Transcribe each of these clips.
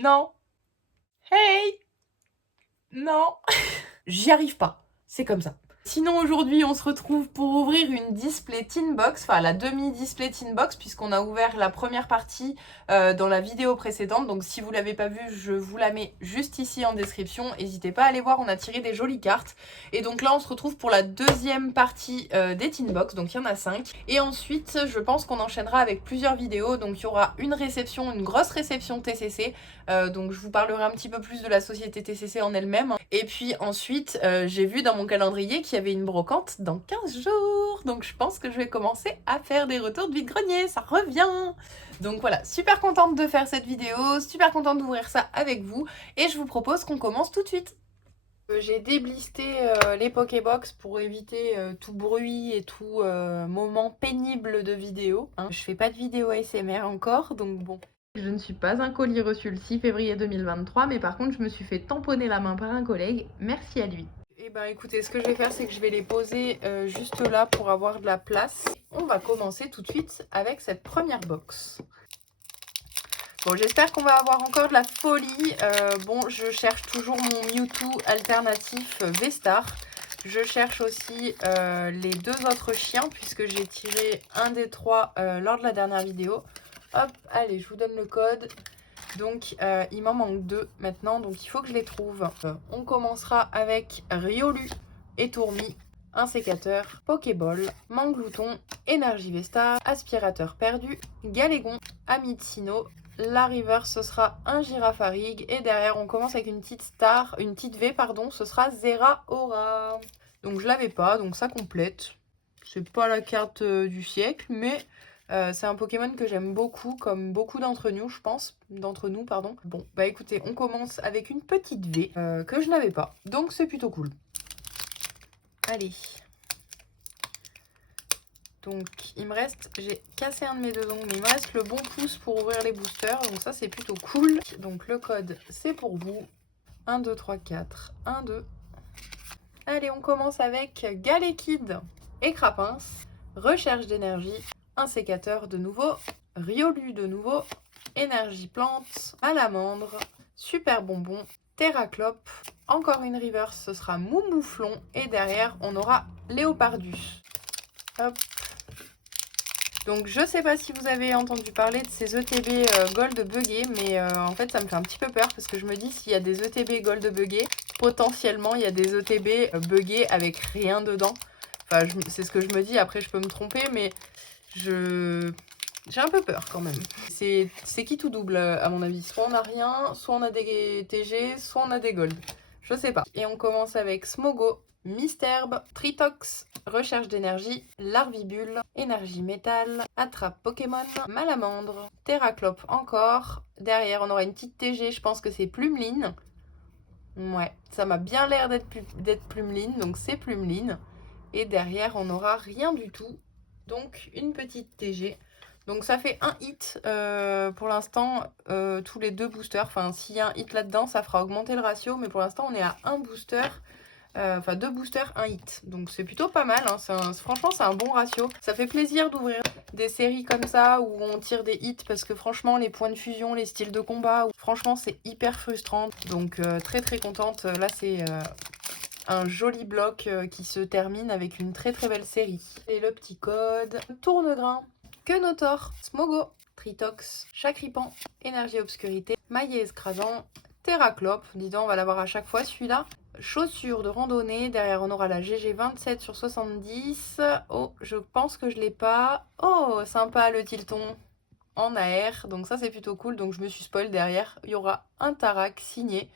Non. Hey. Non. J'y arrive pas. C'est comme ça. Sinon aujourd'hui on se retrouve pour ouvrir une display tin box, enfin la demi-display tin box puisqu'on a ouvert la première partie dans la vidéo précédente. Donc si vous l'avez pas vue, je vous la mets juste ici en description. N'hésitez pas à aller voir, on a tiré des jolies cartes. Et donc là on se retrouve pour la deuxième partie des tin box, donc il y en a 5. Et ensuite je pense qu'on enchaînera avec plusieurs vidéos. Donc il y aura une réception, une grosse réception TCC. Donc je vous parlerai un petit peu plus de la société TCC en elle-même. Et puis ensuite, j'ai vu dans mon calendrier qu'il y avait une brocante dans 15 jours. Donc je pense que je vais commencer à faire des retours de vide-grenier, ça revient. Donc voilà, super contente de faire cette vidéo, super contente d'ouvrir ça avec vous. Et je vous propose qu'on commence tout de suite. J'ai déblisté les Pokébox pour éviter tout bruit et tout moment pénible de vidéo. Hein. Je fais pas de vidéo ASMR encore, donc bon. Je ne suis pas un colis reçu le 6 février 2023, mais par contre, je me suis fait tamponner la main par un collègue. Merci à lui. Et ben écoutez, ce que je vais faire, c'est que je vais les poser juste là pour avoir de la place. On va commencer tout de suite avec cette première box. Bon, j'espère qu'on va avoir encore de la folie. Bon, je cherche toujours mon Mewtwo alternatif V-Star. Je cherche aussi les deux autres chiens, puisque j'ai tiré un des trois lors de la dernière vidéo. Hop, allez, je vous donne le code. Donc, il m'en manque 2 maintenant, donc il faut que je les trouve. On commencera avec Riolu et Tourmi, un sécateur, Pokéball, Manglouton, Énergie Vesta, Aspirateur perdu, Galégon, Amitsino. La river, ce sera un Girafarig. Et derrière, on commence avec une petite star, une petite V, pardon, ce sera Zeraora. Donc, je l'avais pas, donc ça complète. C'est pas la carte du siècle, mais c'est un Pokémon que j'aime beaucoup, comme beaucoup d'entre nous, je pense. D'entre nous, pardon. Bon, bah écoutez, on commence avec une petite V que je n'avais pas. Donc, c'est plutôt cool. Allez. Donc, il me reste... J'ai cassé un de mes 2 ongles, mais il me reste le bon pouce pour ouvrir les boosters. Donc, ça, c'est plutôt cool. Donc, le code, c'est pour vous. 1, 2, 3, 4. 1, 2. Allez, on commence avec Galekid et Crapins. Recherche d'énergie. Un sécateur de nouveau, Riolu de nouveau, énergie plante, Malamandre, super bonbon, Terraclope, encore une reverse, ce sera Moumouflon, et derrière on aura Léopardus. Hop. Donc je sais pas si vous avez entendu parler de ces ETB Gold buggés, mais en fait ça me fait un petit peu peur parce que je me dis s'il y a des ETB Gold buggés, potentiellement il y a des ETB buggés avec rien dedans. Enfin c'est ce que je me dis, après je peux me tromper, mais j'ai un peu peur quand même. C'est qui tout double à mon avis. Soit on a rien, soit on a des TG, soit on a des gold. Je sais pas. Et on commence avec Smogo, Misterbe, Tritox, Recherche d'énergie, Larvibule, Énergie métal, Attrape Pokémon, Malamandre, Terraclope encore. Derrière on aura une petite TG, je pense que c'est Plumeline. Ouais, ça m'a bien l'air d'être Plumeline, donc c'est Plumeline. Et derrière on n'aura rien du tout. Donc une petite TG. Donc ça fait un hit pour l'instant, tous les 2 boosters. Enfin, s'il y a un hit là-dedans, ça fera augmenter le ratio. Mais pour l'instant, on est à un booster. Enfin, 2 boosters, un hit. Donc c'est plutôt pas mal. Hein. Franchement, c'est un bon ratio. Ça fait plaisir d'ouvrir des séries comme ça où on tire des hits. Parce que franchement, les points de fusion, les styles de combat, franchement, c'est hyper frustrant. Donc très très contente. Là, c'est... un joli bloc qui se termine avec une très très belle série. Et le petit code, Tournegrain, Quenotor, Smogo, Tritox, Chacripan, Énergie Obscurité, Maillet Escrasant, Terraclope, dis donc on va l'avoir à chaque fois celui-là. Chaussures de randonnée, derrière on aura la GG 27 sur 70. Oh, je pense que je l'ai pas. Oh, sympa le Tilton en AR, donc ça c'est plutôt cool, donc je me suis spoil derrière. Il y aura un Tarak signé.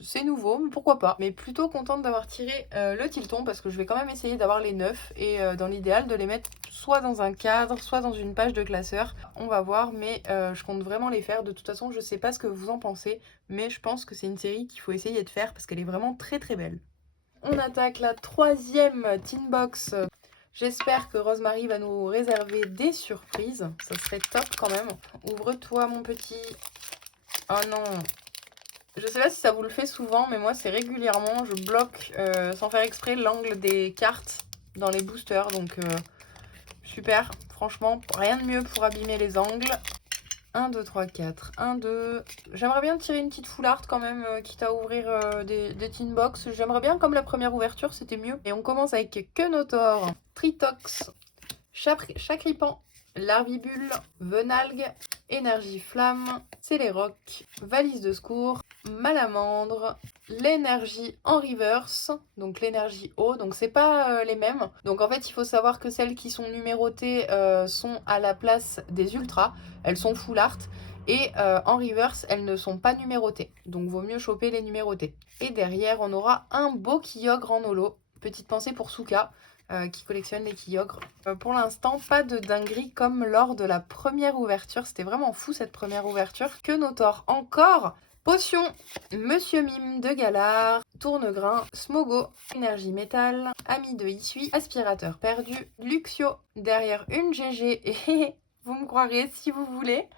C'est nouveau, mais pourquoi pas. Mais plutôt contente d'avoir tiré le Tilton parce que je vais quand même essayer d'avoir les 9 et dans l'idéal de les mettre soit dans un cadre, soit dans une page de classeur. On va voir, mais je compte vraiment les faire. De toute façon, je sais pas ce que vous en pensez, mais je pense que c'est une série qu'il faut essayer de faire parce qu'elle est vraiment très très belle. On attaque la 3e tin box. J'espère que Rosemary va nous réserver des surprises. Ça serait top quand même. Ouvre-toi mon petit. Oh non. Je sais pas si ça vous le fait souvent, mais moi c'est régulièrement, je bloque sans faire exprès l'angle des cartes dans les boosters. Donc super, franchement, rien de mieux pour abîmer les angles. 1, 2, 3, 4. 1, 2. J'aimerais bien tirer une petite full art quand même, quitte à ouvrir des tin box. J'aimerais bien comme la première ouverture, c'était mieux. Et on commence avec Quenotor, Tritox, Chacripan, Larvibule, Venalgue, Énergie Flamme, Céléroc, Valise de secours, Malamandre, l'énergie en reverse, donc l'énergie eau, donc c'est pas les mêmes. Donc en fait il faut savoir que celles qui sont numérotées sont à la place des ultras, elles sont full art. Et en reverse, elles ne sont pas numérotées. Donc vaut mieux choper les numérotées. Et derrière, on aura un beau Kyogre en holo. Petite pensée pour Souka. Qui collectionne les Kyogres. Pour l'instant, pas de dinguerie comme lors de la première ouverture. C'était vraiment fou cette première ouverture. Quenotor encore. Potion, Monsieur Mime de Galar, Tournegrain, Smogo, Énergie Métal, Ami de Issui, Aspirateur perdu, Luxio, derrière une GG et vous me croirez si vous voulez.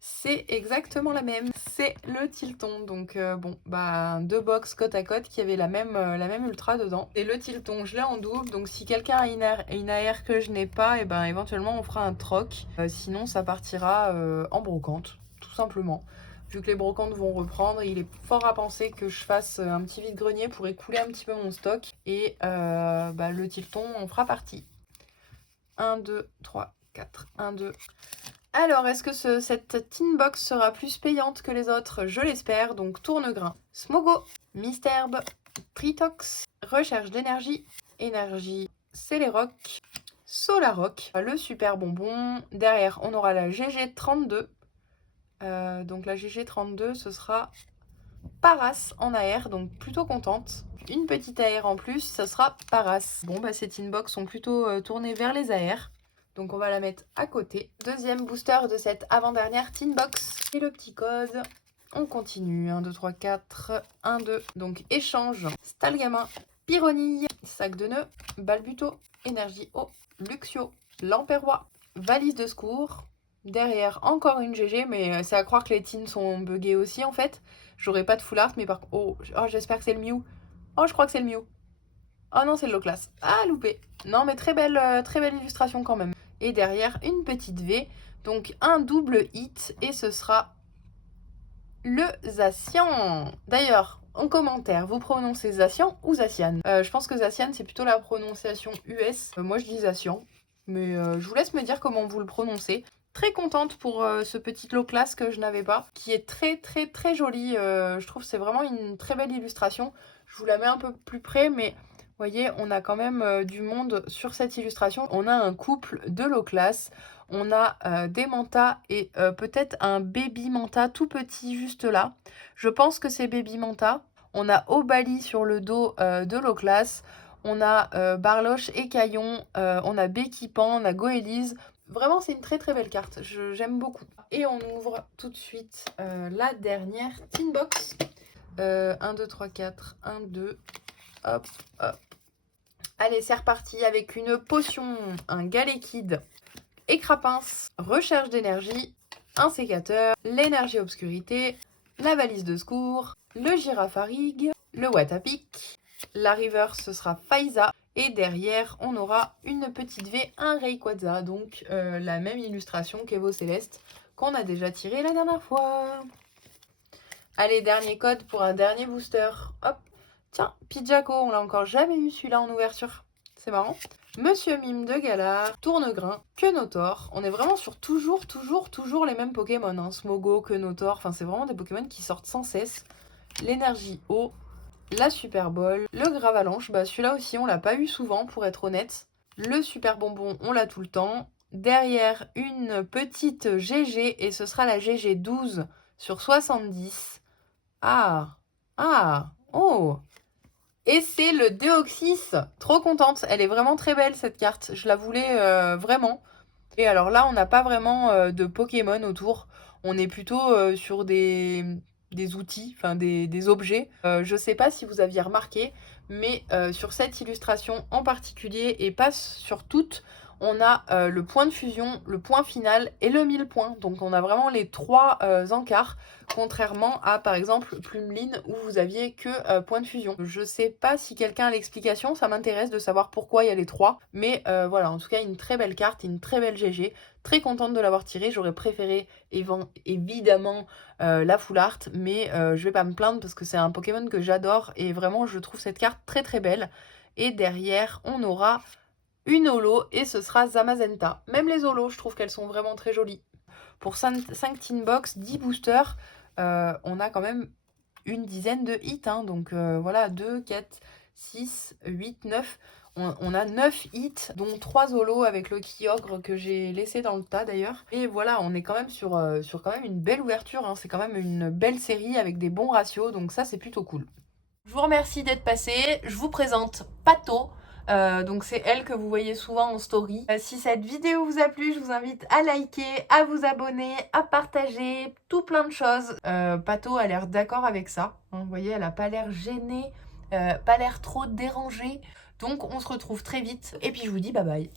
C'est exactement la même, c'est le Tilton. Donc bon, bah deux box côte à côte qui avaient la même ultra dedans. Et le Tilton, je l'ai en double, donc si quelqu'un a une AR que je n'ai pas, et ben éventuellement on fera un troc. Sinon ça partira en brocante, tout simplement. Vu que les brocantes vont reprendre, il est fort à penser que je fasse un petit vide-grenier pour écouler un petit peu mon stock. Et bah, le Tilton, on fera partie. 1, 2, 3, 4, 1, 2... Alors, est-ce que cette tin box sera plus payante que les autres? Je l'espère. Donc, Tournegrain, Smogo, Misterbe, Tritox, Recherche d'énergie, Énergie Céléroc, Solaroc, le super bonbon. Derrière, on aura la GG32. Donc, la GG32, ce sera Paras en AR, donc plutôt contente. Une petite AR en plus, ça sera Paras. Bon, bah, ces tin box sont plutôt tournées vers les AR. Donc on va la mettre à côté. Deuxième booster de cette avant-dernière tin box. Et le petit code. On continue. 1, 2, 3, 4. 1, 2. Donc échange. Stalgamin. Pyronille. Sac de nœuds. Balbuto. Énergie eau. Luxio. Lamperrois. Valise de secours. Derrière encore une GG. Mais c'est à croire que les tins sont buggés aussi en fait. J'aurai pas de full art. Mais par contre... Oh, j'espère que c'est le Mew. Oh, je crois que c'est le Mew. Oh non, c'est le low class. Ah, loupé. Non, mais très belle illustration quand même. Et derrière, une petite V. Donc, un double hit. Et ce sera le Zacian. D'ailleurs, en commentaire, vous prononcez Zacian ou Zacian? Je pense que Zacian, c'est plutôt la prononciation US. Moi, je dis Zacian. Mais je vous laisse me dire comment vous le prononcez. Très contente pour ce petit low class que je n'avais pas. Qui est très, très, très joli. Je trouve que c'est vraiment une très belle illustration. Je vous la mets un peu plus près, mais... Vous voyez, on a quand même du monde sur cette illustration. On a un couple de low class, on a des mantas et peut-être un baby manta tout petit juste là. Je pense que c'est baby manta. On a Obali sur le dos de low class. On a Barloche et Caillon. On a Becky Pan, on a Goélise. Vraiment, c'est une très très belle carte. J'aime beaucoup. Et on ouvre tout de suite la dernière tin box. 1, 2, 3, 4. 1, 2. Hop, hop. Allez, c'est reparti avec une potion, un Galekid, Écrapince, Recherche d'énergie, un sécateur, l'énergie obscurité, la valise de secours, le Girafarig, le Watapic, la river ce sera Faiza, et derrière on aura une petite V, un Rayquaza, donc la même illustration qu'Evo Céleste qu'on a déjà tiré la dernière fois. Allez, dernier code pour un dernier booster, hop. Tiens, Pidjaco, on l'a encore jamais eu celui-là en ouverture. C'est marrant. Monsieur Mime de Galar, Tournegrain, Quenotor. On est vraiment sur toujours les mêmes Pokémon. Hein. Smogo, Quenotor, enfin c'est vraiment des Pokémon qui sortent sans cesse. L'énergie eau, la Super Ball, le Gravalanche. Bah celui-là aussi, on l'a pas eu souvent pour être honnête. Le Super Bonbon, on l'a tout le temps. Derrière, une petite GG et ce sera la GG 12 sur 70. Ah, oh. Et c'est le Deoxys. Trop contente. Elle est vraiment très belle cette carte. Je la voulais vraiment. Et alors là, on n'a pas vraiment de Pokémon autour. On est plutôt sur des outils, enfin des objets. Je sais pas si vous aviez remarqué, mais sur cette illustration en particulier, et pas sur toutes, on a le point de fusion, le point final et le 1000 points. Donc on a vraiment les 3 encarts, contrairement à par exemple Plumeline où vous aviez que point de fusion. Je sais pas si quelqu'un a l'explication, ça m'intéresse de savoir pourquoi il y a les 3. Mais voilà, en tout cas une très belle carte, une très belle GG. Très contente de l'avoir tirée, j'aurais préféré évidemment la full art, mais je vais pas me plaindre parce que c'est un Pokémon que j'adore et vraiment je trouve cette carte très très belle. Et derrière on aura une holo et ce sera Zamazenta. Même les holos, je trouve qu'elles sont vraiment très jolies. Pour 5 teen box, 10 boosters, on a quand même une dizaine de hits. Hein, donc voilà, 2, 4, 6, 8, 9. On a 9 hits, dont 3 holos avec le Kyogre que j'ai laissé dans le tas d'ailleurs. Et voilà, on est quand même sur quand même une belle ouverture. Hein, c'est quand même une belle série avec des bons ratios. Donc ça, c'est plutôt cool. Je vous remercie d'être passé. Je vous présente Pato. Donc c'est elle que vous voyez souvent en story. Si cette vidéo vous a plu, je vous invite à liker, à vous abonner, à partager, tout plein de choses. Pato a l'air d'accord avec ça. Hein, vous voyez, elle a pas l'air gênée, pas l'air trop dérangée. Donc on se retrouve très vite. Et puis je vous dis bye bye.